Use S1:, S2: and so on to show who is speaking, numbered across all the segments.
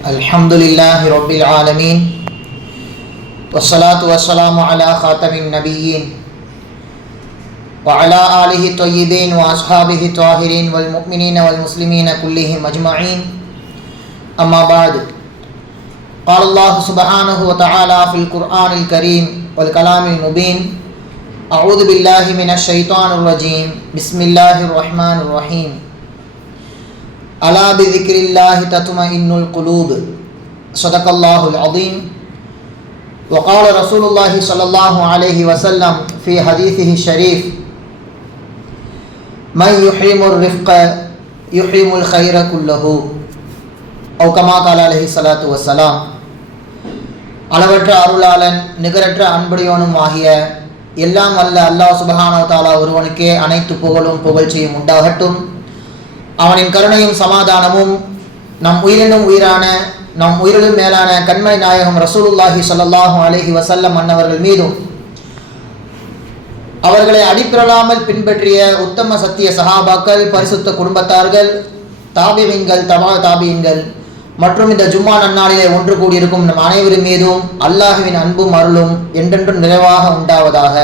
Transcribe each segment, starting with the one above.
S1: الحمد لله رب العالمين والصلاة والسلام على خاتم النبيين وعلى آله الطيبين وأصحابه الطاهرين والمؤمنين والمسلمين كلهم أجمعين. أما بعد قال الله سبحانه وتعالى في القرآن الكريم والكلام المبين أعوذ بالله من الشيطان الرجيم. بسم الله الرحمن الرحيم. ألا بذكر الله تطمئن القلوب صدق الله العظيم وقال رسول الله صلى الله عليه وسلم في حديثه الشريف من يحرم الرفق يحرم الخير كله أو كما قال عليه الصلاة والسلام அளவற்ற அருளாளன் நிகரற்ற அன்புடையவனும் ஆகிய எல்லாம் வல்ல அல்லாஹ் சுபஹானோ தாலா ஒருவனுக்கே அனைத்து புகழும் புகழ்ச்சியும் உண்டாகட்டும் அவனின் கருணையும் சமாதானமும் நம் உயிரினும் உயிரான நம் உயிரிலும் மேலான கண்மை நாயகம் ரசூலுல்லாஹி ஸல்லல்லாஹு அலஹி வசல்லம் அன்னவர்கள் மீதும் அவர்களை அடிப்பிரலாமல் பின்பற்றிய உத்தம சத்திய சகாபாக்கள் பரிசுத்த குடும்பத்தார்கள் தாபியங்கள் தபா தாபியங்கள் மற்றும் இந்த ஜும்மா நன்னாளிலே ஒன்று கூடியிருக்கும் நம் அனைவரும் மீதும் அல்லாஹுவின் அன்பும் அருளும் என்றென்றும் நிறைவாக உண்டாவதாக.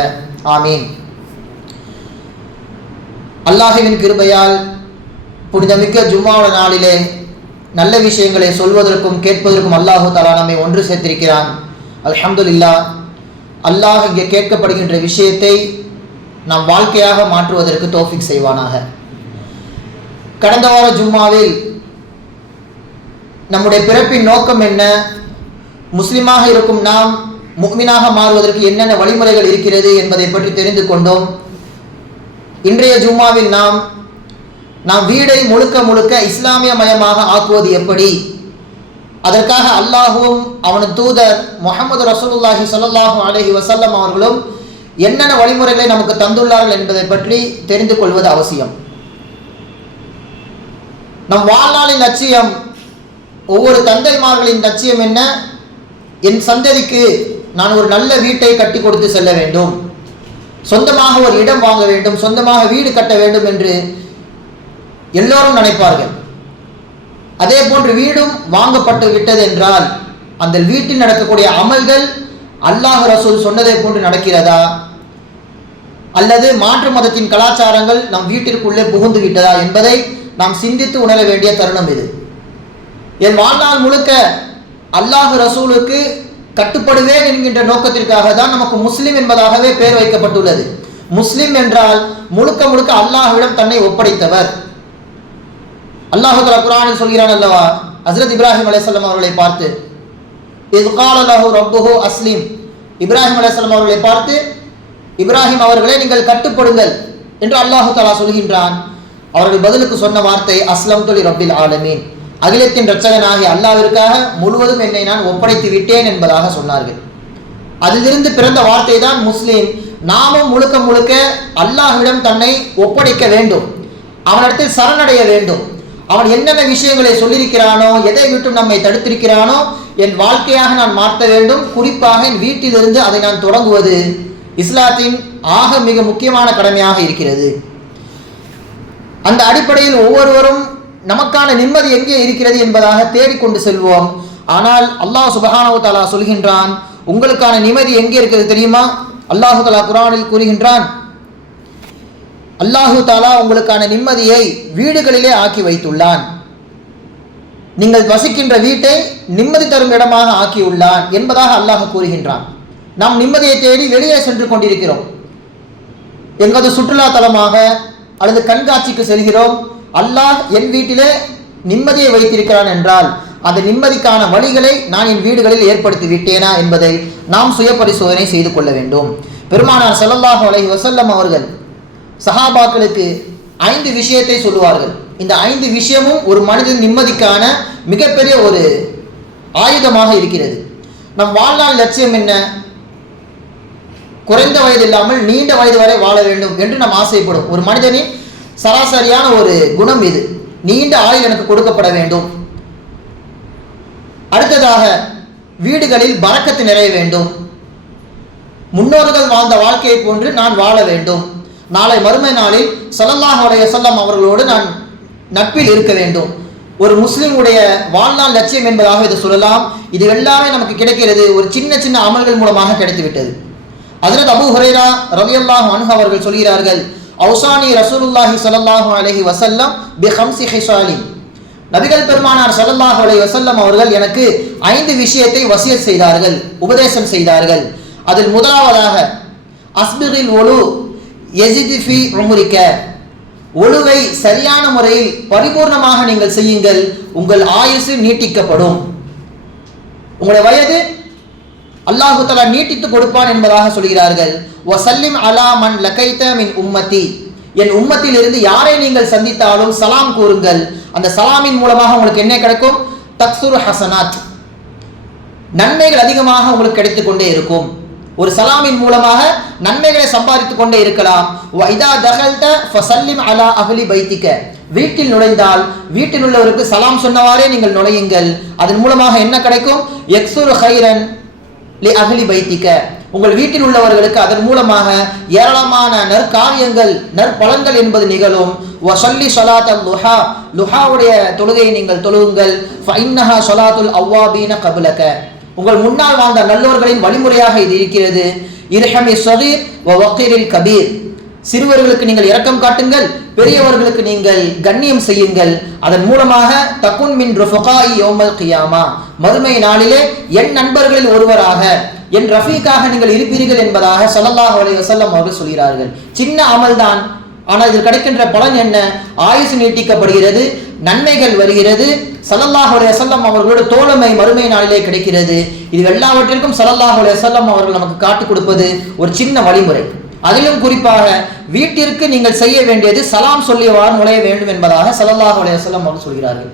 S1: ஆமீன். அல்லாஹுவின் கிருபையால் புனிதமிக்க ஜும்மாவோட நாளிலே நல்ல விஷயங்களை சொல்வதற்கும் கேட்பதற்கும் அல்லாஹு தாலா நம்மை ஒன்று சேர்த்திருக்கிறான். அல்ஹம்துலில்லா அல்லாஹ் இங்கே கேட்கப்படுகின்ற விஷயத்தை நாம் வாழ்க்கையாக மாற்றுவதற்கு தோஃபிக் செய்வானாக. கடந்த வார ஜும்மாவில் நம்முடைய பிறப்பின் நோக்கம் என்ன? முஸ்லிமாக இருக்கும் நாம் முக்மினாக மாறுவதற்கு என்னென்ன வழிமுறைகள் இருக்கிறது என்பதை பற்றி தெரிந்து கொண்டோம். இன்றைய ஜும்மாவில் நாம் நாம் வீடை முழுக்க முழுக்க இஸ்லாமிய மயமாக ஆக்குவது எப்படி? அதற்காக அல்லாஹுவும் அவனது தூதர் முகமது ரசூலுல்லாஹி ஸல்லல்லாஹு அலஹி வசல்லம் அவர்களும் என்னென்ன வழிமுறைகளை நமக்கு தந்துள்ளார்கள் என்பதை பற்றி தெரிந்து கொள்வது அவசியம். நம் வாழ்நாளின் லட்சியம் ஒவ்வொரு தந்தைமார்களின் லட்சியம் என்ன? என் சந்ததிக்கு நான் ஒரு நல்ல வீட்டை கட்டி கொடுத்து செல்ல வேண்டும். சொந்தமாக ஒரு இடம் வாங்க வேண்டும் சொந்தமாக வீடு கட்ட வேண்டும் என்று எல்லோரும் நினைப்பார்கள். அதே போன்று வீடும் வாங்கப்பட்டு விட்டது என்றால் அந்த வீட்டில் நடக்கக்கூடிய அமல்கள் அல்லாஹ் ரசூல் சொன்னதை போன்று நடக்கிறதா? அல்லது மாற்று மதத்தின் கலாச்சாரங்கள் நம் வீட்டிற்குள்ளே புகுந்து விட்டதா என்பதை நாம் சிந்தித்து உணர வேண்டிய தருணம் இது. என் வாழ்நாள் முழுக்க அல்லாஹ் ரசூலுக்கு கட்டுப்படுவேன் என்கின்ற நோக்கத்திற்காக தான் நமக்கு முஸ்லீம் என்பதாகவே பெயர் வைக்கப்பட்டுள்ளது. முஸ்லிம் என்றால் முழுக்க முழுக்க அல்லாஹ்விடம் தன்னை ஒப்படைத்தவர். அல்லாஹுல தலா சொல்கிறான் அல்லவா? ஹசரத் இப்ராஹிம் அலையம் அவர்களை பார்த்து இது காலலஹு ரப்புஹு அஸ்லீம். இப்ராஹிம் அலையம் அவர்களை பார்த்து இப்ராஹிம் அவர்களே நீங்கள் கட்டுப்படுங்கள் என்று அல்லாஹு தலா சொல்கின்றான். அவர்கள் பதிலுக்கு சொன்ன வார்த்தை அஸ்லம் தொலி ரப்பில் ஆலமீன். அகிலத்தின் ரட்சகனாகிய அல்லாவிற்காக முழுவதும் என்னை நான் ஒப்படைத்து விட்டேன் என்பதாக சொன்னார்கள். அதிலிருந்து பிறந்த வார்த்தை தான் முஸ்லீம். நாமும் முழுக்க முழுக்க அல்லாஹ்விடம் தன்னை ஒப்படைக்க வேண்டும். அவனிடத்தில் சரணடைய வேண்டும். அவன் என்னென்ன விஷயங்களை சொல்லியிருக்கிறானோ எதை விட்டும் நம்மை தடுத்திருக்கிறானோ என் வாழ்க்கையாக நான் மாற்ற வேண்டும். குறிப்பாக என் வீட்டிலிருந்து அதை நான் தொடங்குவது இஸ்லாத்தின் ஆக மிக முக்கியமான கடமையாக இருக்கிறது. அந்த அடிப்படையில் ஒவ்வொருவரும் நமக்கான நிம்மதி எங்கே இருக்கிறது என்பதாக தேடிக்கொண்டு செல்வோம். ஆனால் அல்லாஹ் சுபஹானவு தாலா சொல்கின்றான் உங்களுக்கான நிம்மதி எங்கே இருக்கிறது தெரியுமா? அல்லாஹு தாலா குரானில் கூறுகின்றான் அல்லாஹு தாலா உங்களுக்கான நிம்மதியை வீடுகளிலே ஆக்கி வைத்துள்ளான். நீங்கள் வசிக்கின்ற வீட்டை நிம்மதி தரும் இடமாக ஆக்கியுள்ளான் என்பதாக அல்லாஹ் கூறுகின்றான். நாம் நிம்மதியை தேடி வெளியே சென்று கொண்டிருக்கிறோம். எங்களது சுற்றுலா தலமாக அல்லது கண்காட்சிக்கு செல்கிறோம். அல்லாஹ் என் வீட்டிலே நிம்மதியை வைத்திருக்கிறான் என்றால் அந்த நிம்மதிக்கான வழிகளை நான் என் வீடுகளில் ஏற்படுத்தி விட்டேனா என்பதை நாம் சுய பரிசோதனை செய்து கொள்ள வேண்டும். பெருமானார் செல்லல்லாஹு அலைஹி வசல்லம் அவர்கள் சஹாபாக்களுக்கு ஐந்து விஷயத்தை சொல்லுவார்கள். இந்த ஐந்து விஷயமும் ஒரு மனிதன் நிம்மதிக்கான மிகப்பெரிய ஒரு ஆயுதமாக இருக்கிறது. நம் வாழ்நாள் லட்சியம் என்ன? குறைந்த வயது இல்லாமல் நீண்ட வயது வரை வாழ வேண்டும் என்று நாம் ஆசைப்படும். ஒரு மனிதனின் சராசரியான ஒரு குணம் இது. நீண்ட ஆயுள் எனக்கு கொடுக்கப்பட வேண்டும். அடுத்ததாக வீடுகளில் பறக்கத்து நிறைய வேண்டும். முன்னோர்கள் வாழ்ந்த வாழ்க்கையை போன்று நான் வாழ வேண்டும். நாளை மறுமை நாளில் ஸல்லல்லாஹு அலைஹி வஸல்லம் அவர்களோடு நான் நட்பில் இருக்க வேண்டும். ஒரு முஸ்லிமுடைய வாழ்நாள் லட்சியம் என்பதாக இதை சொல்லலாம். இது எல்லாமே நமக்கு கிடைக்கிறது. ஒரு சின்ன சின்ன அமல்கள் மூலமாக கிடைத்துவிட்டது. அதில் அபு ஹுரேரா ரவியல்லாஹ் ரலியல்லாஹு அவர்கள் சொல்கிறார்கள் அவுசானி ரசூலுல்லாஹி ஸல்லல்லாஹு அலஹி வசல்லம் பி ஹம்சி ஹிசாலின். நபிகள் பெருமானார் ஸல்லல்லாஹு அலைஹி வசல்லம் அவர்கள் எனக்கு ஐந்து விஷயத்தை வசியத் செய்தார்கள் உபதேசம் செய்தார்கள். அதில் முதலாவதாக அஸ்பிரில் ஒலு எஜிதிஃபி உமுரிக்க ஒழுவை சரியான முறையில் பரிபூர்ணமாக நீங்கள் செய்யுங்கள். உங்கள் ஆயுசு நீட்டிக்கப்படும். உங்களுடைய வயது அல்லாஹு தலா நீட்டித்து கொடுப்பான் என்பதாக சொல்கிறார்கள். வசல்லிம் அலா மன் லக்கைத்த மின் உம்மத்தி. என் உம்மத்திலிருந்து யாரை நீங்கள் சந்தித்தாலும் சலாம் கூறுங்கள். அந்த சலாமின் மூலமாக உங்களுக்கு என்ன கிடைக்கும்? தக்சுர் ஹசனாத். நன்மைகள் அதிகமாக உங்களுக்கு கிடைத்துக்கொண்டே இருக்கும். ஒரு சலாமின் மூலமாக நன்மைகளை சம்பாதித்துக் கொண்டே இருக்கலாம். வைதா தகல்த ஃபசல்லிம் அலா அகலி பைத்திக்க வீட்டில் நுழைந்தால் வீட்டில் உள்ளவருக்கு சலாம் சொன்னவாறே நீங்கள் நுழையுங்கள். அதன் மூலமாக என்ன கிடைக்கும்? எக்ஸுர் ஹைரன் லி அகலி பைத்திக்க உங்கள் வீட்டில் உள்ளவர்களுக்கு அதன் மூலமாக ஏராளமான நற்காரியங்கள் நற்பலன்கள் என்பது நிகழும். வசல்லி சொலாத் லுஹா லுஹாவுடைய தொழுகையை நீங்கள் தொழுகுங்கள் ஃபைன்னஹா சொலாத்துல் அவ்வாபீன கபுலக. உங்கள் முன்னால் வாழ்ந்த நல்லோர்களின் வழிமுறையாக இது இருக்கிறது. இர்ஹமி சகீர் வக்கீரில் கபீர். சிறுவர்களுக்கு நீங்கள் இரக்கம் காட்டுங்கள் பெரியவர்களுக்கு நீங்கள் கண்ணியம் செய்யுங்கள். அதன் மூலமாக தக்குன் மின் ருஃபகாய் யோமல் கியாமா. மறுமை நாளிலே என் நண்பர்களில் ஒருவராக என் ரஃபீக்காக நீங்கள் இருப்பீர்கள் என்பதாக ஸல்லல்லாஹு அலி வசல்லம் அவர்கள் சொல்கிறார்கள். சின்ன அமல்தான். ஆனால் இதில் கிடைக்கின்ற பலன் என்ன? ஆயுசு நீட்டிக்கப்படுகிறது. நன்மைகள் வருகிறது. சலல்லாஹுடைய அலைஹி அவர்களோட தோழமை மறுமை நாளிலே கிடைக்கிறது. இது எல்லாவற்றிற்கும் ஸல்லல்லாஹு அலைஹி அவர்கள் நமக்கு காட்டிக் கொடுப்பது ஒரு சின்ன வழிமுறை. அதிலும் குறிப்பாக வீட்டிற்கு நீங்கள் செய்ய வேண்டியது சலாம் சொல்லியவாறு நுழைய வேண்டும் என்பதாக ஸல்லல்லாஹு அலைஹி அவர்கள் சொல்கிறார்கள்.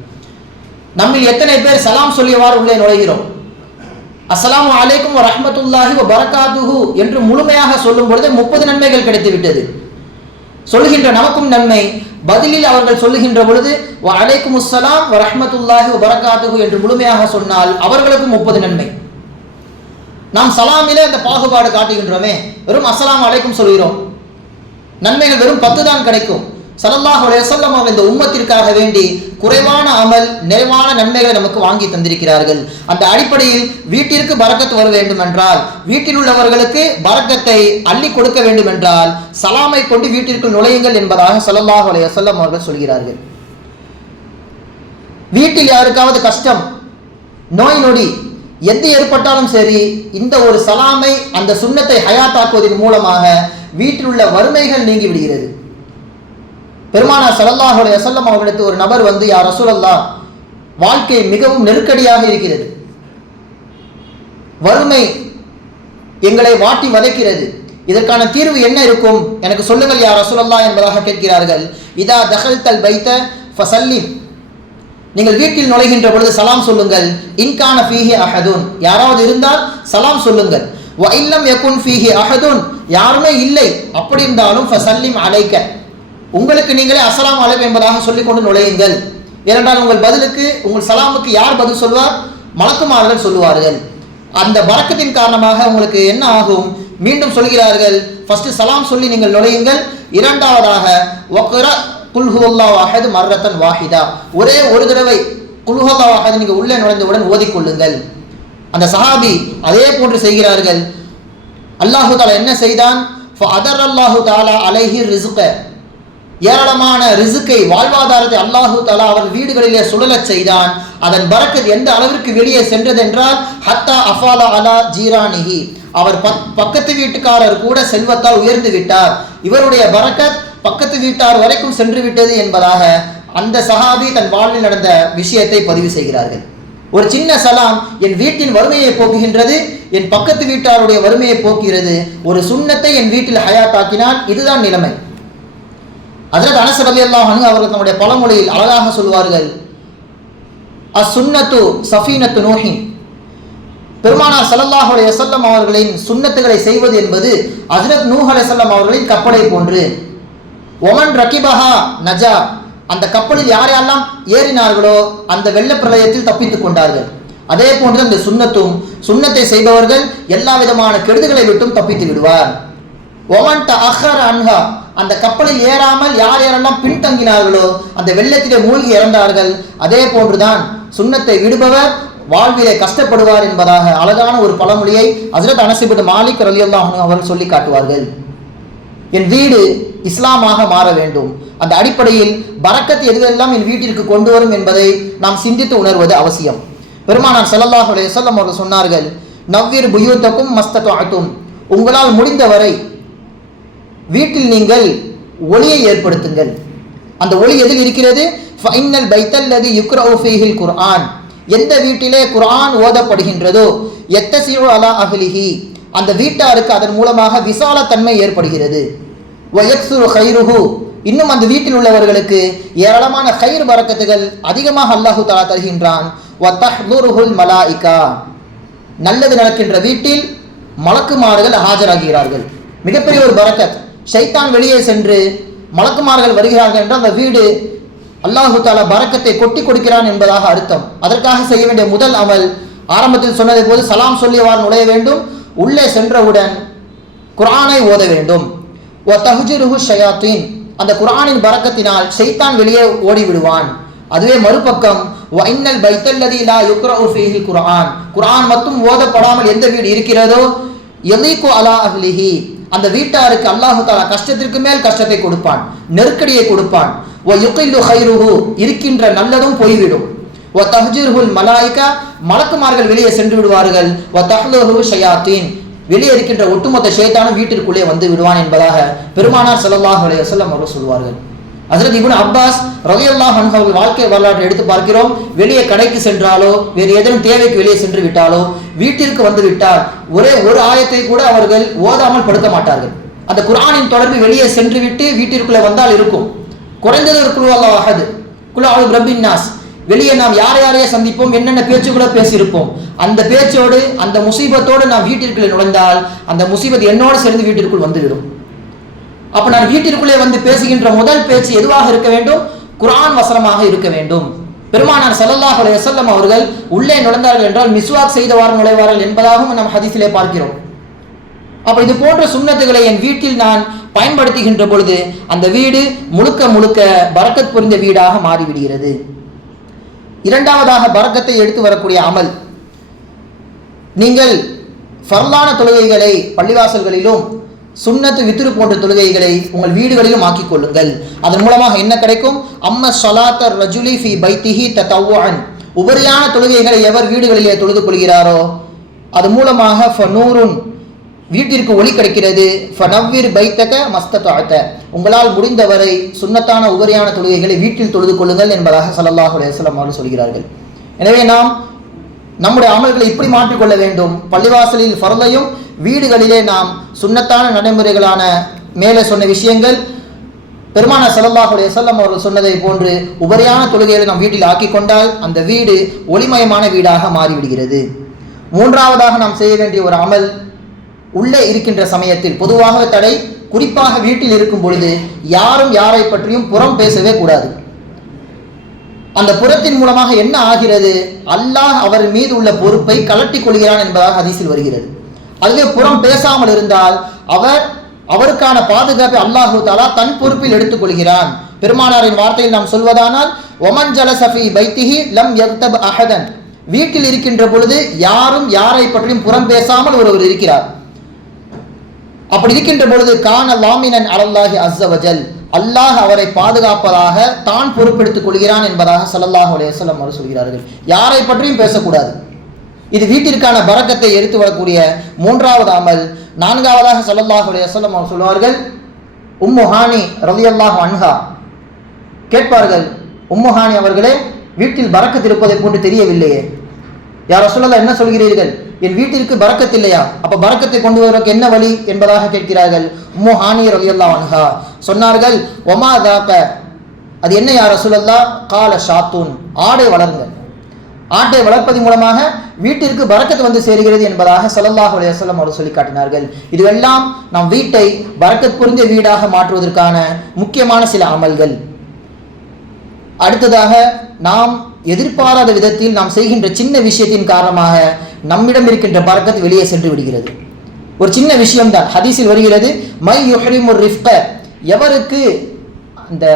S1: நம்மில் எத்தனை பேர் சலாம் சொல்லியவாறு உள்ளே நுழைகிறோம்? அஸ்லாம் அலைக்கும் ரஹமத்துல்லாஹி வ பரகாத்துஹு என்று முழுமையாக சொல்லும் பொழுது முப்பது நன்மைகள் கிடைத்து விட்டது சொல்லுகின்ற நமக்கும் நன்மை பதிலில் அவர்கள் சொல்லுகின்ற பொழுது அலைக்கும் அஸ்லாம் வ வரகாத்துகு என்று முழுமையாக சொன்னால் அவர்களுக்கும் முப்பது நன்மை. நாம் சலாமிலே அந்த பாகுபாடு காட்டுகின்றோமே வெறும் அஸ்லாம் அலைக்கும் சொல்கிறோம். நன்மைகள் வெறும் பத்து தான் கிடைக்கும். ஸல்லல்லாஹு அலைஹி வஸல்லம் இந்த உம்மத்திற்காக வேண்டி குறைவான அமல் நிறைவான நன்மைகளை நமக்கு வாங்கி தந்திருக்கிறார்கள். அந்த அடிப்படையில் வீட்டிற்கு பறக்கத்து வர வேண்டும் என்றால் வீட்டில் உள்ளவர்களுக்கு பரக்கத்தை அள்ளி கொடுக்க வேண்டும் என்றால் சலாமை கொண்டு வீட்டிற்கு நுழையுங்கள் என்பதாக ஸல்லல்லாஹு சொல்லம் அவர்கள் சொல்கிறார்கள். வீட்டில் யாருக்காவது கஷ்டம் நோய் நொடி எது ஏற்பட்டாலும் சரி இந்த ஒரு சலாமை அந்த சுண்ணத்தை ஹயாத்தாக்குவதன் மூலமாக வீட்டில் உள்ள வறுமைகள் நீங்கி விடுகிறது. பெருமானா சலல்லாஹுடைய அலைஹி வஸல்லம் அவர்களுக்கு ஒரு நபர் வந்து யார் ரசூலல்லா வாழ்க்கை மிகவும் நெருக்கடியாக இருக்கிறது. வறுமை எங்களை வாட்டி வதைக்கிறது. இதற்கான தீர்வு என்ன இருக்கும்? எனக்கு சொல்லுங்கள் யார் ரசூலல்லா என்பதாக கேட்கிறார்கள். இதா தகல் தல் பைத்த ஃபசல்லிம். நீங்கள் வீட்டில் நுழைகின்ற பொழுது சலாம் சொல்லுங்கள். இன்கான ஃபீஹி அஹதுன். யாராவது இருந்தால் சலாம் சொல்லுங்கள். வ இல்லம் யகுன் ஃபீஹி அஹதுன். யாருமே இல்லை. அப்படி இருந்தாலும் ஃபசல்லிம் அழைக்க உங்களுக்கு நீங்களே அசலாம் அலைக்கும் என்பதாக சொல்லிக் கொண்டு நுழையுங்கள். ஏனென்றால் உங்கள் பதிலுக்கு உங்கள் சலாமுக்கு யார் பதில் சொல்வார்? மலக்குமார்கள் சொல்லுவார்கள். அந்த வரக்கத்தின் காரணமாக உங்களுக்கு என்ன ஆகும்? மீண்டும் சொல்கிறார்கள். ஃபர்ஸ்ட் சலாம் சொல்லி நீங்கள் நுழையுங்கள். இரண்டாவதாக ஒக்கர குல்ஹுல்லா அஹது மர்ரத்தன் வாஹிதா. ஒரே ஒரு தடவை குல்ஹுல்லா அஹது நீங்கள் உள்ளே நுழைந்தவுடன் ஓதிக்கொள்ளுங்கள். அந்த சஹாபி அதே போன்று செய்கிறார்கள். அல்லாஹு தாலா என்ன செய்தான்? அதர் அல்லாஹு தாலா அலைஹி ரிசுக்க ஏராளமான ரிசுக்கை வாழ்வாதாரத்தை அல்லாஹு தலா அவர் வீடுகளிலே சுழலச் செய்தான். அதன் பரக்கத் எந்த அளவிற்கு வெளியே சென்றதென்றால் ஹத்தா அஃபாலா அலா ஜீரானிஹி. அவர் பக் பக்கத்து வீட்டுக்காரர் கூட செல்வத்தால் உயர்ந்து விட்டார். இவருடைய பரக்கத் பக்கத்து வீட்டார் வரைக்கும் சென்று விட்டது என்பதாக அந்த சஹாபி தன் வாழ்வில் நடந்த விஷயத்தை பதிவு செய்கிறார்கள். ஒரு சின்ன சலாம் என் வீட்டின் வறுமையை போக்குகின்றது என் பக்கத்து வீட்டாருடைய வறுமையை போக்குகிறது. ஒரு சுண்ணத்தை என் வீட்டில் ஹயாத்தாக்கினால் இதுதான் நிலைமை. அதற்கு அனஸ் அல்லாஹ் அன்ஹு அவர்கள் தன்னுடைய பழமொழியில் அழகாக சொல்வார்கள் அசுன்னத்து சஃபீனத்து நோஹி. பெருமானார் ஸல்லல்லாஹு அலைஹி அவர்களின் சுன்னத்துகளை செய்வது என்பது அஜரத் நூஹ் அலைஹிஸ்ஸலாம் அவர்களின் கப்பலை போன்று. ஒமன் ரகிபஹா நஜா. அந்த கப்பலில் யாரெல்லாம் ஏறினார்களோ அந்த வெள்ள பிரளயத்தில் தப்பித்துக் கொண்டார்கள். அதே போன்று அந்த சுண்ணத்தும் சுண்ணத்தை செய்பவர்கள் எல்லா விதமான கெடுதுகளை விட்டும் தப்பித்து விடுவார். ஒமன் த அஹர் அன்ஹா. அந்த கப்பலில் ஏறாமல் யார் யாரெல்லாம் பின்தங்கினார்களோ அந்த வெள்ளத்திலே மூழ்கி இறந்தார்கள். அதே போன்றுதான் சுண்ணத்தை விடுபவர் வாழ்விலே கஷ்டப்படுவார் என்பதாக அழகான ஒரு பழமொழியை ஹஜரத் அனசிபுட் மாலிக் ரலியல்லாஹு அவர்கள் சொல்லி காட்டுவார்கள். என் வீடு இஸ்லாமாக மாற வேண்டும். அந்த அடிப்படையில் பரக்கத் எதுவெல்லாம் என் வீட்டிற்கு கொண்டு வரும் என்பதை நாம் சிந்தித்து உணர்வது அவசியம். பெருமானார் செல்லல்லாஹுடைய அலைஹி அவர்கள் சொன்னார்கள் நவ்வீர் புயூத்தக்கும் மஸ்தத்தும் உங்களால் முடிந்தவரை வீட்டில் நீங்கள் ஒளியை ஏற்படுத்துங்கள். அந்த ஒளி எதில் இருக்கிறது? ஃபைனல் பைத்தல்லது யுக்ரோஃபீஹில் குர்ஆன் எந்த வீட்டிலே குர்ஆன் ஓதப்படுகின்றதோ எத்தசியு அலா அஹ்லிஹி அந்த வீட்டாருக்கு அதன் மூலமாக விசாலத்தன்மை ஏற்படுகிறது. ஒயக்சுரு ஹைருஹு இன்னும் அந்த வீட்டில் உள்ளவர்களுக்கு ஏராளமான ஹைர் வரக்கத்துகள் அதிகமாக அல்லாஹு தலா தருகின்றான். வத்தஹ்துருஹுல் மலாயிகா நல்லது நடக்கின்ற வீட்டில் மலக்குமாறுகள் ஆஜராகிறார்கள் மிகப்பெரிய ஒரு பரக்கத் ஷைத்தான் வெளியே சென்று மலக்குமார்கள் வருகிறார்கள் என்று அந்த வீடு அல்லாஹு தாலா பறக்கத்தை கொட்டி கொடுக்கிறான் என்பதாக அர்த்தம். அதற்காக செய்ய வேண்டிய முதல் அமல் ஆரம்பத்தில் சொன்னதை போது சலாம் சொல்லியவாறு நுழைய வேண்டும். உள்ளே சென்றவுடன் குரானை ஓத வேண்டும். ஒ தஹ்ஜுருஹு ஷயாத்தீன். அந்த குரானின் பறக்கத்தினால் ஷைத்தான் வெளியே ஓடி விடுவான் அதுவே மறுபக்கம் வைன்னல் பைத்தல்லதி லா யுக்ரஉ ஃபீஹில் குரான் குரான் மட்டும் ஓதப்படாமல் எந்த வீடு இருக்கிறதோ யலீகு அலா அஹ்லிஹி. அந்த வீட்டாருக்கு அல்லாஹு தாலா கஷ்டத்திற்கு மேல் கஷ்டத்தை கொடுப்பான் நெருக்கடியை கொடுப்பான். ஓ யுகில்லு ஹைருஹு இருக்கின்ற நல்லதும் போய்விடும். ஓ தஹ்ஜிருஹுல் மலாய்கா மலக்குமார்கள் வெளியே சென்று விடுவார்கள். ஓ தஹ்லுஹு ஷயாத்தீன் வெளியே இருக்கின்ற ஒட்டுமொத்த ஷேத்தானும் வீட்டிற்குள்ளே வந்து விடுவான் என்பதாக பெருமானார் ஸல்லல்லாஹு அலைய வஸல்லம் அவர்கள் சொல்வார்கள். ஹசரத் இபுன் அப்பாஸ் ரலியல்லாஹு அன்ஹு அவர்கள் வாழ்க்கை வரலாற்றை எடுத்து பார்க்கிறோம். வெளியே கடைக்கு சென்றாலோ வேறு ஏதேனும் தேவைக்கு வெளியே சென்று விட்டாலோ வீட்டிற்கு வந்து விட்டால் ஒரே ஒரு ஆயத்தை கூட அவர்கள் ஓதாமல் படுக்க மாட்டார்கள். அந்த குரானின் தொடர்பு வெளியே சென்று விட்டு வீட்டிற்குள்ளே வந்தால் இருக்கும். குறைந்தது ஒரு குழு அல்லாஹ் குழு அவுது ரப்பின் நாஸ். வெளியே நாம் யார் யாரையே சந்திப்போம் என்னென்ன பேச்சுக்களோ பேசியிருப்போம் அந்த பேச்சோடு அந்த முசீபத்தோடு நாம் வீட்டிற்குள்ளே நுழைந்தால் அந்த முசீபத் என்னோடு சேர்ந்து வீட்டிற்குள் வந்துவிடும். அப்ப நான் வீட்டிற்குள்ளே வந்து பேசுகின்ற முதல் பேச்சு எதுவாக இருக்க வேண்டும்? குரான் வசனமாக இருக்க வேண்டும். பெருமானார் சல்லல்லாஹ் அலைஹி அவர்கள் உள்ளே நுழைந்தார்கள் என்றால் மிஸ்வாக் செய்தவாறு நுழைவார்கள் என்பதாகவும் நாம் ஹதீஸிலே பார்க்கிறோம். அப்ப இது போன்ற சுண்ணத்துகளை என் வீட்டில் நான் பயன்படுத்துகின்ற பொழுது அந்த வீடு முழுக்க முழுக்க பரக்கத் புரிந்த வீடாக மாறிவிடுகிறது. இரண்டாவதாக பரக்கத்தை எடுத்து வரக்கூடிய அமல். நீங்கள் ஃபர்லான தொழுகைகளை பள்ளிவாசல்களிலும் சுண்ணத்து வித்துரு போன்ற தொழுகைகளை உங்கள் வீடுகளிலும் ஆக்கிக் கொள்ளுங்கள் அதன் மூலமாக என்ன கிடைக்கும்? அம்ம சொலாத்தர் ரஜுலி ஃபி பைத்திஹி தத்தவ்வான் உபரியான தொழுகைகளை எவர் வீடுகளிலே தொழுது கொள்கிறாரோ? அது மூலமாக ஃபனூருன் வீட்டிற்கு ஒளி கிடைக்கிறது. ஃபனவ்விர் பைத்தக மஸ்தத்தாத்த உங்களால் முடிந்தவரை சுன்னத்தான உபரியான தொழுகைகளை வீட்டில் தொழுது கொள்ளுங்கள் என்பதாக ஸல்லல்லாஹு அலைஹி அவர்கள் சொல்கிறார்கள். எனவே நாம் நம்முடைய அமல்களை இப்படி மாற்றிக்கொள்ள வேண்டும். பள்ளிவாசலில் ஃபர்லையும் வீடுகளிலே நாம் சுன்னத்தான நடைமுறைகளான மேலே சொன்ன விஷயங்கள் பெருமான செலவாகுடைய செல்லம் அவர்கள் சொன்னதை போன்று உபரியான தொழுகைகளை நாம் வீட்டில் ஆக்கி கொண்டால் அந்த வீடு ஒளிமயமான வீடாக மாறிவிடுகிறது. மூன்றாவதாக நாம் செய்ய வேண்டிய ஒரு அமல் உள்ளே இருக்கின்ற சமயத்தில் பொதுவாக தடை குறிப்பாக வீட்டில் இருக்கும் பொழுது யாரும் யாரை பற்றியும் புறம் பேசவே கூடாது. அந்த புறத்தின் மூலமாக என்ன ஆகிறது? அல்லாஹ் அவர் மீது உள்ள பொறுப்பை கலட்டிக் கொள்கிறான் என்பதாக அதிசில் வருகிறது. அதுவே புறம் பேசாமல் இருந்தால் அவர் அவருக்கான பாதுகாப்பை அல்லாஹு தாலா தன் பொறுப்பில் எடுத்துக்கொள்கிறான். பெருமானாரின் வார்த்தையில் நாம் சொல்வதானால் ஒமன் ஜலசஃபி பைத்திஹி லம் யக்தப் அஹதன். வீட்டில் இருக்கின்ற பொழுது யாரும் யாரை பற்றியும் புறம் பேசாமல் ஒருவர் இருக்கிறார். அப்படி இருக்கின்ற பொழுது கான லாமினன் அலல்லாஹி அஸ்ஸவஜல் அல்லாஹ் அவரை பாதுகாப்பதாக தான் பொறுப்பெடுத்துக் கொள்கிறான் என்பதாக சல்லாஹ் அலையம் அவர் சொல்கிறார்கள். யாரை பற்றியும் பேசக்கூடாது. இது வீட்டிற்கான பரக்கத்தை எடுத்து வரக்கூடிய மூன்றாவது அமல். நான்காவதாக ஸல்லல்லாஹு அலைஹி வஸல்லம் அவர் சொல்வார்கள் உம்மு ஹானி ரதியல்லாஹ் அன்ஹா. கேட்பார்கள் உம்மு ஹானி அவர்களே வீட்டில் பரக்கத் இருப்பதை போன்று தெரியவில்லையே. யார் ரசூலுல்லாஹ் என்ன சொல்கிறீர்கள்? என் வீட்டிற்கு பரக்கத் இல்லையா? அப்ப பறக்கத்தை கொண்டு வருவதற்கு என்ன வழி? என்பதாக கேட்கிறார்கள் உம்மு ஹானி ரலியல்லாஹு அன்ஹா. சொன்னார்கள் ஒமா தாக்க? அது என்ன யார் சொல்லல்லா கால ஷாத்தூன். ஆடை வளருங்கள். ஆட்டை வளர்ப்பதன் மூலமாக வீட்டிற்கு பறக்கத்து வந்து சேருகிறது என்பதாக ஸல்லல்லாஹு அலையம் வஸல்லம் அவர் சொல்லி காட்டினார்கள் இதுவெல்லாம் நம் வீட்டை பறக்கத் புரிந்த வீடாக மாற்றுவதற்கான முக்கியமான சில அமல்கள். அடுத்ததாக நாம் எதிர்பாராத விதத்தில் நாம் செய்கின்ற சின்ன விஷயத்தின் காரணமாக நம்மிடம் இருக்கின்ற பறக்கத்து வெளியே சென்று விடுகிறது. ஒரு சின்ன விஷயம்தான். ஹதீஸில் வருகிறது மை யுஹரிமுர் ரிஃப்க. எவருக்கு அந்த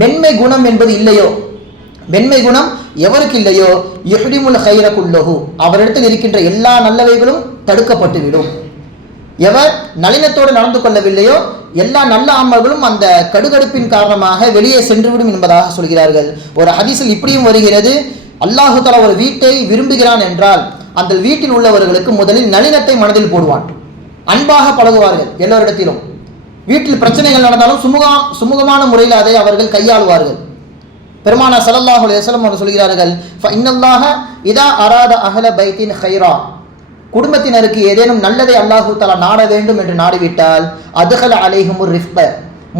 S1: மென்மை குணம் என்பது இல்லையோ மென்மை குணம் எவருக்கு இல்லையோ எஹ்டிமுல் ஹைரகுல்லஹு அவரிடத்தில் இருக்கின்ற எல்லா நல்லவைகளும் தடுக்கப்பட்டுவிடும். எவர் நளினத்தோடு நடந்து கொள்ளவில்லையோ எல்லா நல்ல அமல்களும் அந்த கடுகடுப்பின் காரணமாக வெளியே சென்றுவிடும் என்பதாக சொல்கிறார்கள். ஒரு ஹதீஸில் இப்படியும் வருகிறது அல்லாஹு ஒரு வீட்டை விரும்புகிறான் என்றால் அந்த வீட்டில் உள்ளவர்களுக்கு முதலில் நளினத்தை மனதில் போடுவான். அன்பாக பழகுவார்கள் எல்லோரிடத்திலும். வீட்டில் பிரச்சனைகள் நடந்தாலும் சுமூகா சுமூகமான முறையில் அதை அவர்கள் கையாளுவார்கள். பெருமானா ஸல்லல்லாஹு அலைஹி அவர் சொல்கிறார்கள் இன்னல்லாஹ இதா அராத அகல பைத்தின் ஹைரா குடும்பத்தினருக்கு ஏதேனும் நல்லதை அல்லாஹு தலா நாட வேண்டும் என்று நாடிவிட்டால் அதுகல அலைஹுமுர் ரிஃப்ப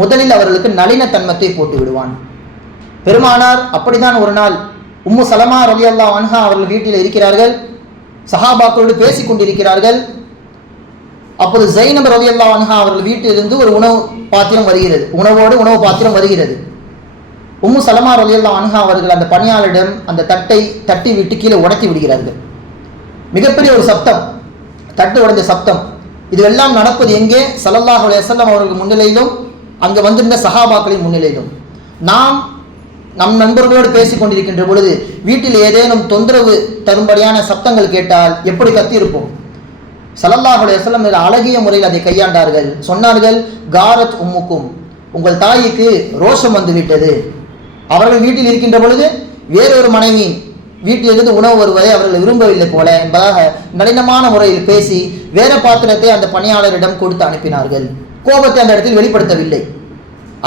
S1: முதலில் அவர்களுக்கு நளினத்தன்மத்தை போட்டு விடுவான் பெருமானார் அப்படிதான் ஒரு நாள் உம்மு சலமா ரலியல்லாஹு அன்ஹா அவர்கள் வீட்டில் இருக்கிறார்கள். சஹாபாக்களோடு பேசிக் கொண்டிருக்கிறார்கள். அப்போது ஜெயினப் ரலி அல்லா அன்ஹா அவர்கள் வீட்டிலிருந்து ஒரு உணவு பாத்திரம் வருகிறது. உணவோடு உணவு பாத்திரம் வருகிறது. உம்மு சலமா ரலியல்லா அனுகா அவர்கள் அந்த பணியாளரிடம் அந்த தட்டை தட்டி விட்டு கீழே உடைத்து விடுகிறார்கள். மிகப்பெரிய ஒரு சப்தம். தட்டு உடைந்த சப்தம். இதுவெல்லாம் நடப்பது எங்கே? சலல்லாஹ் அலைஹி அவர்கள் முன்னிலையிலும் அங்கே வந்திருந்த சஹாபாக்களின் முன்னிலையிலும். நாம் நம் நண்பர்களோடு பேசிக் கொண்டிருக்கின்ற பொழுது வீட்டில் ஏதேனும் தொந்தரவு தரும்படியான சப்தங்கள் கேட்டால் எப்படி கத்தியிருப்போம்? சலல்லாஹுடைய செல்லம் அழகிய முறையில் அதை கையாண்டார்கள். சொன்னார்கள் காரத் உம்முக்கும் உங்கள் தாய்க்கு ரோஷம் வந்து விட்டது அவர்கள் வீட்டில் இருக்கின்ற பொழுது வேறொரு மனைவி வீட்டிலிருந்து உணவு வருவதை அவர்கள் விரும்பவில்லை போல என்பதாக நளினமான முறையில் பேசி வேற பாத்திரத்தை அந்த பணியாளரிடம் கொடுத்து அனுப்பினார்கள். கோபத்தை அந்த இடத்தில் வெளிப்படுத்தவில்லை.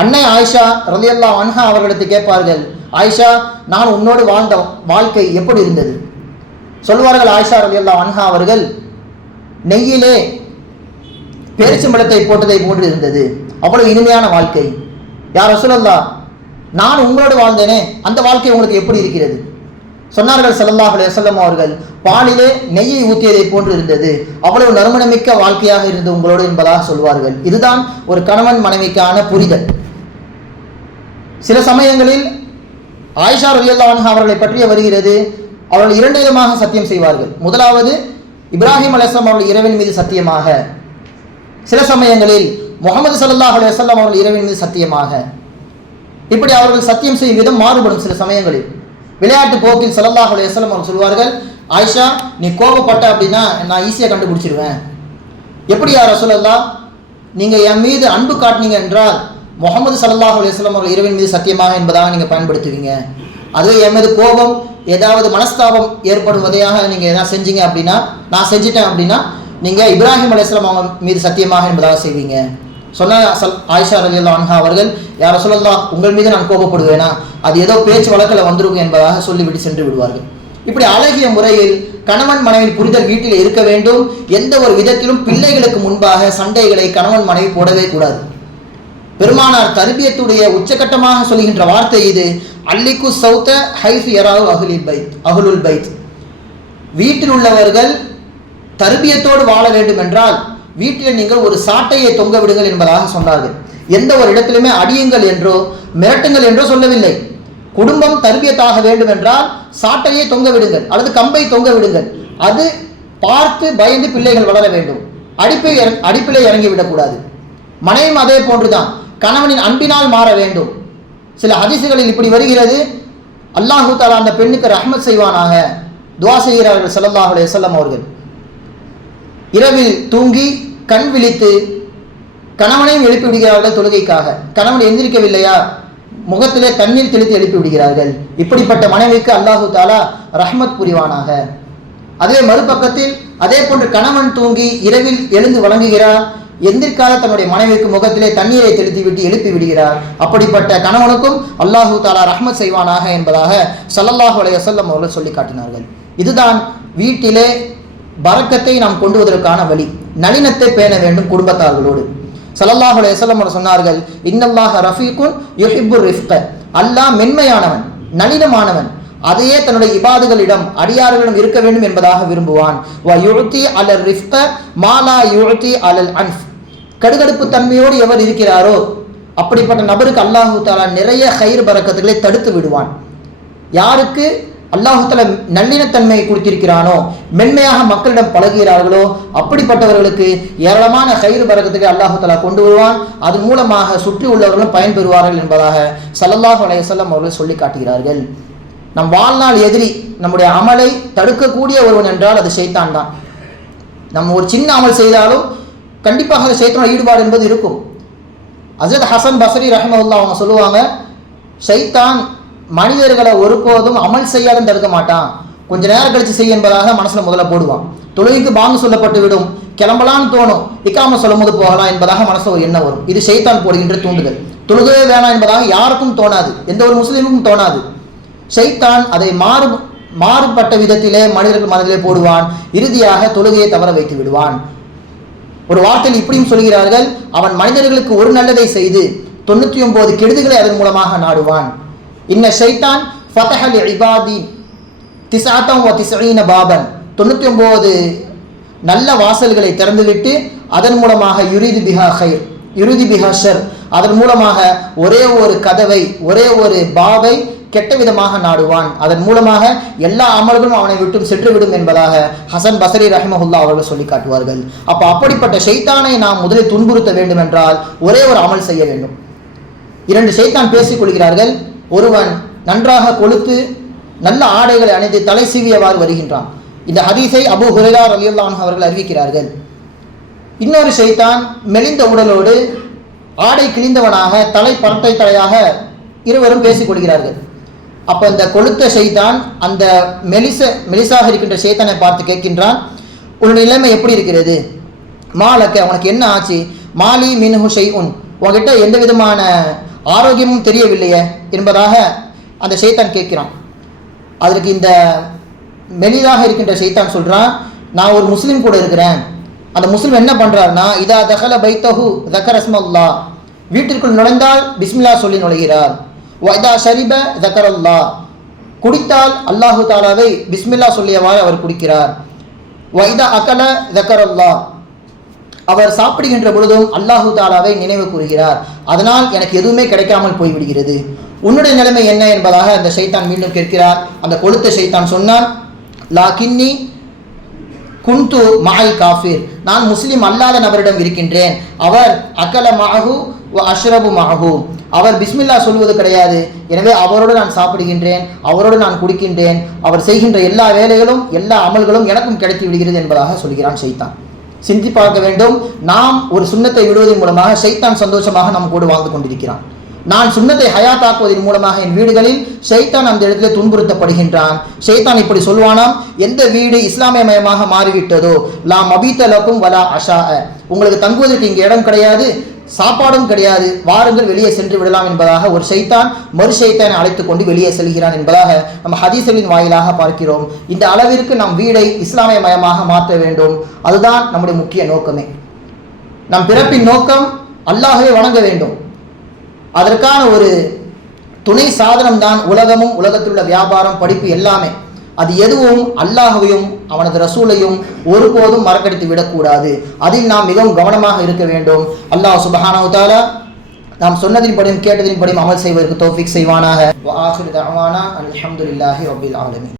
S1: அன்னை ஆயிஷா ரலியல்லா அன்ஹா அவர்களிடத்து கேட்பார்கள் ஆயிஷா நான் உன்னோடு வாழ்ந்த வாழ்க்கை எப்படி இருந்தது? சொல்வார்கள் ஆயிஷா ரலியல்லா அன்ஹா அவர்கள் நெய்யிலே பேரிச்சம்பழத்தை போட்டதை போன்று இருந்தது. அவ்வளவு இனிமையான வாழ்க்கை. யார் ரசூலல்லா நான் உங்களோடு வாழ்ந்தேனே அந்த வாழ்க்கை உங்களுக்கு எப்படி இருக்கிறது? சொன்னார்கள் ஸல்லல்லாஹு அலுவலம் அவர்கள் பாலிலே நெய்யை ஊற்றியதை போன்று இருந்தது. அவ்வளவு நறுமணமிக்க வாழ்க்கையாக இருந்தது உங்களோடு என்பதாக சொல்வார்கள். இதுதான் ஒரு கணவன் மனைவிக்கான புரிதல். சில சமயங்களில் ஆயிஷா ரலியல்லாஹு அவர்களை பற்றிய வருகிறது. அவர்கள் இரண்டு விதமாக சத்தியம் செய்வார்கள். முதலாவது இப்ராஹிம் அலைஹிஸ்ஸலாம் அவர்கள் இறைவன் மீது சத்தியமாக. சில சமயங்களில் முகமது சல்லாஹ் அலைஹி அவர்கள் இறைவன் மீது சத்தியமாக. இப்படி அவர்கள் சத்தியம் செய்யும் விதம் மாறுபடும் சில சமயங்களில். விளையாட்டு போக்கில் ஸல்லல்லாஹு அலைஹி வஸல்லம் அவர்கள் சொல்வார்கள் ஆயிஷா நீ கோபப்பட்ட அப்படின்னா நான் ஈஸியாக கண்டுபிடிச்சிருவேன். எப்படி யார் ரசூலல்லா நீங்கள் என் மீது அன்பு காட்டினீங்க என்றால் முகமது ஸல்லல்லாஹு அலைஹி அவர்கள் இரவின் மீது சத்தியமாக என்பதாக நீங்கள் பயன்படுத்துவீங்க. அதுவே என் மீது கோபம் ஏதாவது மனஸ்தாபம் ஏற்படுவதையாக நீங்கள் எதாவது செஞ்சீங்க அப்படின்னா நான் செஞ்சிட்டேன் அப்படின்னா நீங்கள் இப்ராஹிம் அலையம் அவங்க மீது சத்தியமாக என்பதாக செய்வீங்க. சொன்ன அசல் ஆயிஷா ரலியல்லாஹு அன்ஹா அவர்கள் யார சொல்லலாம் உங்கள் மீது நான் கோபப்படுவேனா? அது ஏதோ பேச்சு வழக்கில் வந்துருங்க என்பதாக சொல்லிவிட்டு சென்று விடுவார்கள். இப்படி அழகிய முறையில் கணவன் மனைவி புரிதல் வீட்டில் இருக்க வேண்டும். எந்த ஒரு விதத்திலும் பிள்ளைகளுக்கு முன்பாக சண்டைகளை கணவன் மனைவி போடவே கூடாது. பெருமானார் தர்பியத்துடைய உச்சகட்டமாக சொல்கின்ற வார்த்தை இது அல்லிக்கு சௌத்த ஹைஃப் யராவு அகுலில் பைத் அகுலுல் பைத். வீட்டில் உள்ளவர்கள் தர்பியத்தோடு வாழ வேண்டும் என்றால் வீட்டில் நீங்கள் ஒரு சாட்டையை தொங்க விடுங்கள் என்பதாக சொன்னார்கள். எந்த ஒரு இடத்திலுமே அடியுங்கள் என்றோ மிரட்டுங்கள் என்றோ சொல்லவில்லை. குடும்பம் தர்பியத்தாக வேண்டும் என்றால் சாட்டையை தொங்க விடுங்கள் அல்லது கம்பை தொங்க விடுங்கள். அது பார்த்து பயந்து பிள்ளைகள் வளர வேண்டும். அடிப்பை அடிப்பிலே இறங்கி விடக்கூடாது. மனைவியும் அதே போன்றுதான். கணவனின் அன்பினால் மாற வேண்டும். சில ஹதிசுகளில் இப்படி வருகிறது. அல்லாஹு தாலா அந்த பெண்ணுக்கு ரஹ்மத் செய்வானாக. துவா செய்கிறார்கள் சல்லாஹ் அலையம் அவர்கள். இரவில் தூங்கி கண் விழித்து கணவனையும் எழுப்பி விடுகிறார்கள் தொழுகைக்காக. கணவன் எந்திரிக்கவில்லையா? முகத்திலே தண்ணீர் தெளித்து எழுப்பி விடுகிறார்கள். இப்படிப்பட்ட மனைவிக்கு அல்லாஹு தாலா ரஹ்மத் புரிவானாக. அதே மறுபக்கத்தில் அதே போன்று கணவன் தூங்கி இரவில் எழுந்து வழங்குகிறார். எந்திரிக்காத தன்னுடைய மனைவிக்கு முகத்திலே தண்ணீரை தெளித்து விட்டு எழுப்பி விடுகிறார். அப்படிப்பட்ட கணவனுக்கும் அல்லாஹு தாலா ரஹ்மத் செய்வானாக என்பதாக சல்லல்லாஹு அலையசல்லம் அவர்கள் சொல்லி காட்டினார்கள். இதுதான் வீட்டிலே பரக்கத்தை நாம் கொண்டுவதற்கான வழி. நளினத்தை பேண வேண்டும் குடும்பத்தார்களோடு. சலல்லாஹுல அலைஹி சொன்னார்கள் இன்னல்லாஹ ரஃபீக்குன் யுஹிப்புர் ரிஃப்க அல்லாஹ் மென்மையானவன் நளினமானவன் அதையே தன்னுடைய இபாதுகளிடம் அடியார்களிடம் இருக்க வேண்டும் என்பதாக விரும்புவான். வ யுழ்தி அலல் ரிஃப்க மாலா யுழ்தி அலல் அன்ஃப். கடுகடுப்பு தன்மையோடு எவர் இருக்கிறாரோ அப்படிப்பட்ட நபருக்கு அல்லாஹு தாலா நிறைய கயிறு பறக்கத்துகளை தடுத்து விடுவான். யாருக்கு? அல்லாஹுத்தல நல்லினத்தன்மையை கொடுத்திருக்கிறானோ மென்மையாக மக்களிடம் பழகுகிறார்களோ அப்படிப்பட்டவர்களுக்கு ஏராளமான கயிறு பறக்கத்துக்கு அல்லாஹுத்தலா கொண்டு வருவான். அதன் மூலமாக சுற்றி உள்ளவர்களும் பயன்பெறுவார்கள் என்பதாக சல்லல்லாஹு அலையசல்லம் அவர்கள் சொல்லி காட்டுகிறார்கள். நம் வாழ்நாள் எதிரி நம்முடைய அமலை தடுக்கக்கூடிய ஒருவன் என்றால் அது சைத்தான் தான். நம்ம ஒரு சின்ன அமல் செய்தாலும் கண்டிப்பாக அந்த ஷைத்தான ஈடுபாடு என்பது இருக்கும். அசரத் ஹசன் பசரி ரஹமல்லா அவங்க சொல்லுவாங்க ஷைத்தான் மனிதர்களை ஒருபோதும் அமல் செய்யாதுன்னு தடுக்க மாட்டான். கொஞ்ச நேரம் கழிச்சு செய்ய என்பதாக மனசுல முதல்ல போடுவான். தொழுகைக்கு பாங்கு சொல்லப்பட்டு விடும். கிளம்பலான்னு தோணும். இக்காம சொல்லும் போது போகலாம் என்பதாக மனசுல ஒரு எண்ணம் வரும். இது செய்தான் போடுகின்ற தூண்டுதல். தொழுகவே வேணாம் என்பதாக யாருக்கும் தோணாது. எந்த ஒரு முஸ்லீமுக்கும் தோணாது. செய்தான் அதை மாறு மாறுபட்ட விதத்திலே மனிதர்கள் மனதிலே போடுவான். இறுதியாக தொழுகையை தவற வைத்து விடுவான். ஒரு வார்த்தையில் இப்படியும் சொல்கிறார்கள். அவன் மனிதர்களுக்கு ஒரு நல்லதை செய்து தொண்ணூற்றி ஒன்பது கெடுதிகளை அதன் மூலமாக நாடுவான். இன்ன ஷைத்தான் ஃபதஹல் இபாதி திசாத்தம் வ திசீன பாபன் தொண்ணூற்றி ஒம்பது நல்ல வாசல்களை திறந்துவிட்டு அதன் மூலமாக யுரிதி பிஹா ஹைர் யுரிதி பிஹா ஷர். அதன் மூலமாக ஒரே ஒரு கதவை ஒரே ஒரு பாவை கெட்ட விதமாக நாடுவான். அதன் மூலமாக எல்லா அமல்களும் அவனை விட்டும் சென்றுவிடும் என்பதாக ஹசன் பசரி ரஹ்மஹுல்லா அவர்கள் சொல்லி காட்டுவார்கள். அப்போ அப்படிப்பட்ட ஷைத்தானை நாம் முதலில் துன்புறுத்த வேண்டும் என்றால் ஒரே ஒரு அமல் செய்ய வேண்டும். இரண்டு ஷைத்தான் பேசிக் கொள்கிறார்கள். ஒருவன் நன்றாக கொளுத்து நல்ல ஆடைகளை அணிந்து தலை சீவியவாறு வருகின்றான். இந்த ஹதீஸை அபு ஹுரேரா ரலியல்லாஹு அவர்கள் அறிவிக்கிறார்கள். இன்னொரு செய்தான் மெலிந்த உடலோடு ஆடை கிழிந்தவனாக தலை பரட்டை தலையாக இருவரும் பேசிக் கொள்கிறார்கள். அப்போ இந்த கொளுத்த செய்தான் அந்த மெலிச மெலிசாக இருக்கின்ற செய்தானை பார்த்து கேட்கின்றான் உன்னுடைய நிலைமை எப்படி இருக்கிறது? மாலக்க உனக்கு என்ன ஆச்சு? மாலி மின்ஹு ஷை உன் உன்கிட்ட எந்த விதமான ஆரோக்கியமும் தெரியவில்லையே என்பதாக அந்த சைத்தான் கேட்கிறான். அதற்கு இந்த மெலிதாக இருக்கின்ற சைத்தான் சொல்கிறான் நான் ஒரு முஸ்லீம் கூட இருக்கிறேன். அந்த முஸ்லீம் என்ன பண்ணுறாருன்னா இதா தஹல பைத்தஹு தக்கர் அஸ்மல்லா வீட்டிற்குள் நுழைந்தால் பிஸ்மில்லா சொல்லி நுழைகிறார். வைதா ஷரிப தக்கரல்லா குடித்தால் அல்லாஹு தாலாவை பிஸ்மில்லா சொல்லியவாறு அவர் குடிக்கிறார். வைதா அகல தக்கரல்லா அவர் சாப்பிடுகின்ற பொழுதும் அல்லாஹு தாலாவை நினைவு கூறுகிறார். அதனால் எனக்கு எதுவுமே கிடைக்காமல் போய்விடுகிறது. உன்னுடைய நிலைமை என்ன என்பதாக அந்த சைத்தான் மீண்டும் கேட்கிறார். அந்த கொளுத்த சைத்தான் சொன்னான் லா கின்னி குந்து மாய் காஃபிர். நான் முஸ்லீம் அல்லாத நபரிடம் இருக்கின்றேன். அவர் அகல மாகு அஷ்ரபு மாகு அவர் பிஸ்மில்லா சொல்வது கிடையாது. எனவே அவரோடு நான் சாப்பிடுகின்றேன் அவரோடு நான் குடிக்கின்றேன். அவர் செய்கின்ற எல்லா வேலைகளும் எல்லா அமல்களும் எனக்கும் கிடைத்து விடுகிறது என்பதாக சொல்கிறான் சைத்தான் சிந்தி பார்க்க வேண்டும். நாம் ஒரு சுண்ணத்தை விடுவதன் மூலமாக ஷைத்தான் சந்தோஷமாக நம் கூட வாழ்ந்து கொண்டிருக்கிறான். நான் சுண்ணத்தை ஹயாத்தாக்குவதன் மூலமாக என் வீடுகளில் ஷைத்தான் அந்த இடத்துல துன்புறுத்தப்படுகின்றான். ஷைத்தான் இப்படி சொல்வானாம் எந்த வீடு இஸ்லாமிய மயமாக மாறிவிட்டதோ லா மபீத்தலக்கும் வலா அஷா உங்களுக்கு தங்குவதற்கு இங்கே இடம் கிடையாது. சாப்பாடும் கிடையாது. வாருங்கள் வெளியே சென்று விடலாம் என்பதாக ஒரு ஷைத்தான் மறு சைத்தானை அழைத்து கொண்டு வெளியே செல்கிறான் என்பதாக நம்ம ஹதீசலின் வாயிலாக பார்க்கிறோம். இந்த அளவிற்கு நம் வீடை இஸ்லாமிய மயமாக மாற்ற வேண்டும். அதுதான் நம்முடைய முக்கிய நோக்கமே. நம் பிறப்பின் நோக்கம் அல்லாஹவே வணங்க வேண்டும். அதற்கான ஒரு துணை சாதனம் தான் உலகமும் உலகத்தில் உள்ள வியாபாரம் படிப்பு எல்லாமே. அது எதுவும் அல்லாஹையும் அவனது ரசூலையும் ஒருபோதும் மறக்கடித்து விடக்கூடாது. அதில் நாம் மிகவும் கவனமாக இருக்க வேண்டும். அல்லாஹ் சுபஹானவுத்தாலா நாம் சொன்னதின் நாம் கேட்டதின் படியும் அமல் செய்வதற்கு தோஃபிக் செய்வானாக. அலமதுல்லாஹி ஆகிரு ஆலமி